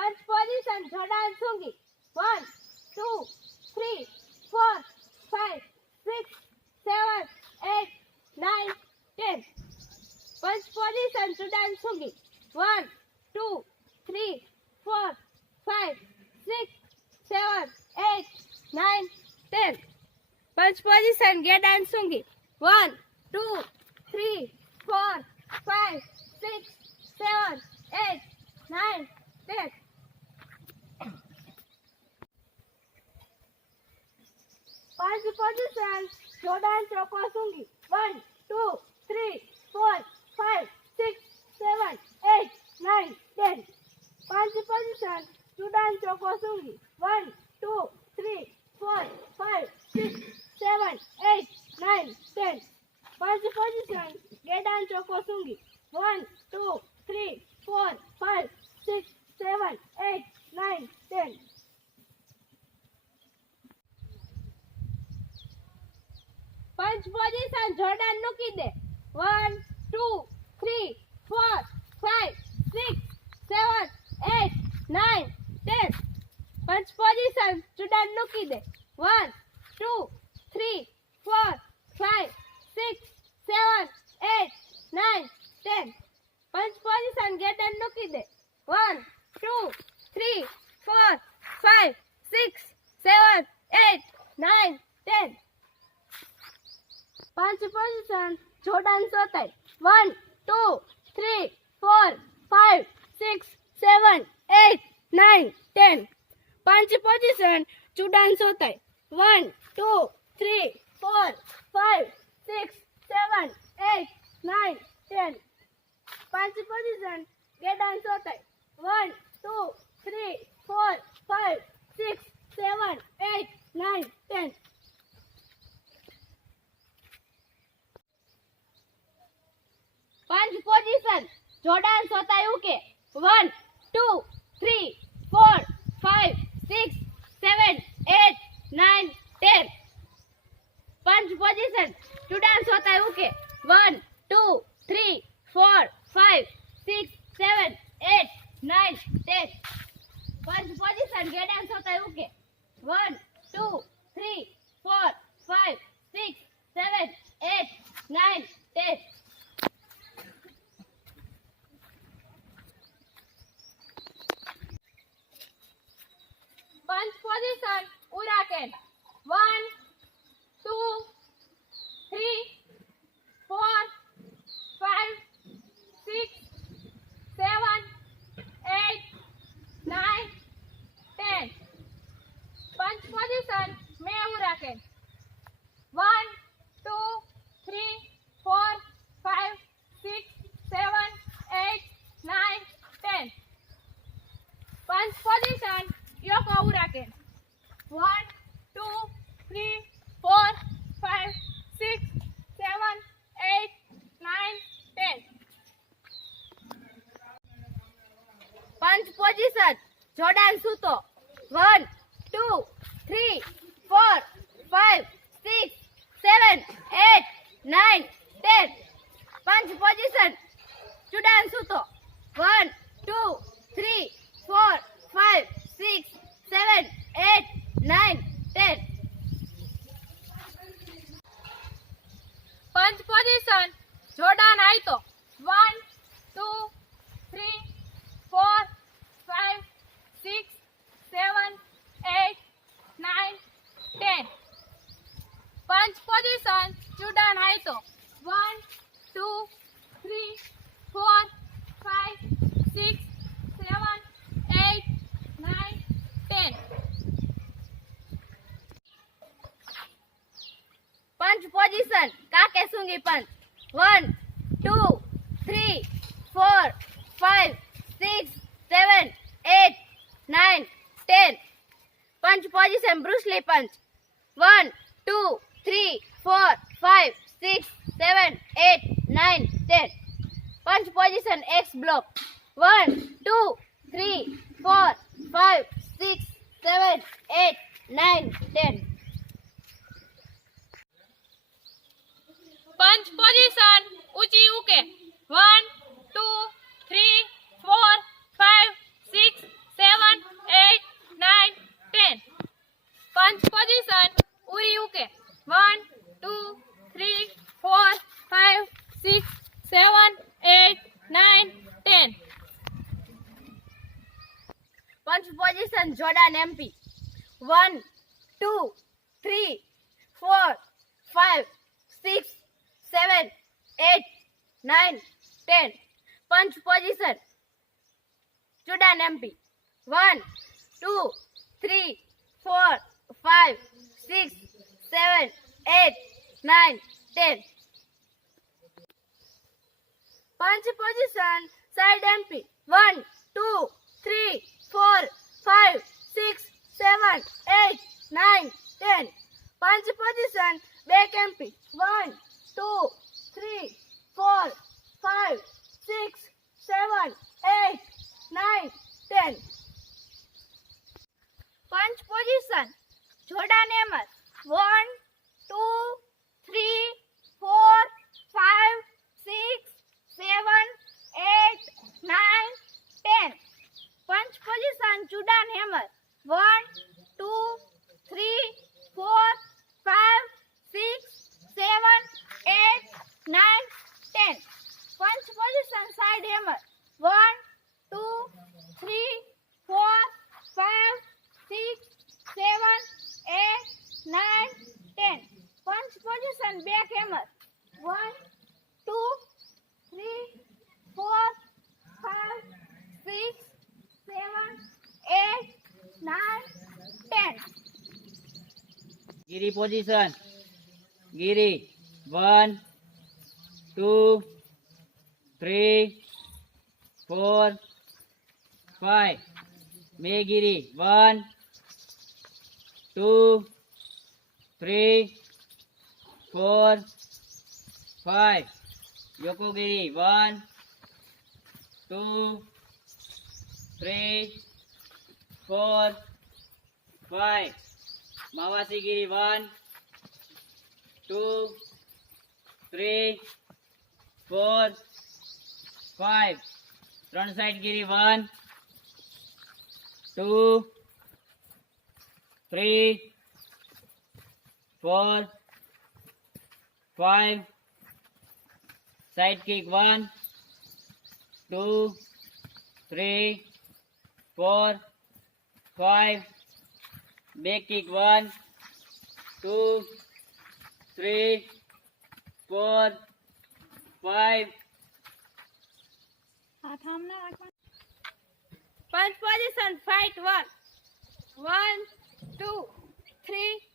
पंच position जोड़ान सूंगी 1 2 3 4 5 6 7 8 9 10 पंच position जोड़ान सूंगी 1 2 3 4 5 6 7 8 9 10 पंच position गेडान सूंगी 1 2 3 4 5 6 7 8 9 10 पांच position जोड़ान चौको सूंगी 1 2 3 4 5 6 7 8 9 10 पांच position जोड़ान चौको सूंगी 1 2 3 4 5 6 7 8 9 10 पांच पोजीशन गेडान चौको सूंगी 1 2 3 4 5 6 7 8 9 10 पंच पोजीशन जोड़ान नुकी दे 1 2 3 4 5 6 7 8 9 10 पंच पोजीशन जोड़ान नुकी दे 1 2 3 4 5 6 7 8 9 10 पंच पोजीशन गेडान नुकी दे 1 2 3 4 5 6 7 8 9 10 पांच पोजीशन जोड़ान सोताई 1 2 3 4 5 6 7 8 9 10 पांच पोजीशन जोड़ान सोताई 1 2 3 4 5 6 7 8 9 10 पांच पोजीशन गेडान सोताई 1 2 3 4 5 6 7 8 9 10 पांच पोजीशन जोड़ान सोताई के 1 2 3 4 5 6 7 8 9 10 पांच पोजीशन जोड़ान सोताई के 1 2 3 4 5 6 7 8 9 10 पांच पोजीशन गेडान सोताई के 1 2 3 4 5 6 7 8 9 10 पंच पोजीशन उराकेन 1 2 3 4 5 6 7 8 9 10 पंच पोजीशन में उराकेन 1 2 3 4 5 6 7 8 9 10 पंच पोजीशन योको उराकेन 1 2 3 4 5 6 7 8 9 10 पंच पोजीशन जोड़ान सूतो 1 2 3 4 5 6 7 8 9 10 पंच पोजीशन जोड़ान सूतो 1 2 3 4 5 6 7 8 9 10 पंच पोजीशन जोड़ान आई तो 1 2 3 4 5 6 7 8 9 10 पंच पोजीशन जोड़ान आई तो 1 2 3 4 5 6 7 8 9 10 पंच पोजीशन काके सूंगी पंच 1 2 3 4 5 6 7 8 9 10 पंच पोजीशन ब्रूसली पंच 1 2 3 4 5 6 7 8 9 10 पंच पोजीशन एक्स ब्लॉक 1 2 3 4 5 6 7 8 9 10 पंच पोजीशन ऊंची उके 1 2 3 4 5 6 7 પોઝિશન જોડાન એમપી 1 2 3 4 5 6 7 8 9 10 પંચ પોઝિશન જોડાન એમપી 1 2 3 4 5 6 7 8 9 10 પંચ પોઝિશન સાઇડ એમપી 1 2 3 4 5 6 7 8 9 10 પંચ પોઝિશન બેક એમપી 1 2 3 4 5 6 7 8 9 10 પંચ પોઝિશન જોડાન એમર 1 2 3 4 5 6 7 8 9 10 પંચ પોઝિશન જોડાન હેમર 1 2 3 4 5 6 7 8 9 10 પંચ પોઝિશન સાઇડ હેમર 1 2 3 4 5 6 7 8 9 10 પંચ position back hammer 1 2 3 4 5 6 7 8 9 10 ગીરી position ગીરી 1 2 3 4 5 મેગીરી 1 2 3 4 5 યોકોગીરી 1 2 3 4 5 માવાસીગીરી 1 2 3 4 5 ત્રણ સાઈડગીરી 1 2 3 4 5 side kick 1 2 3 4 5 back kick 1 2 3 4 5 પંચ position fight 1 1 2 3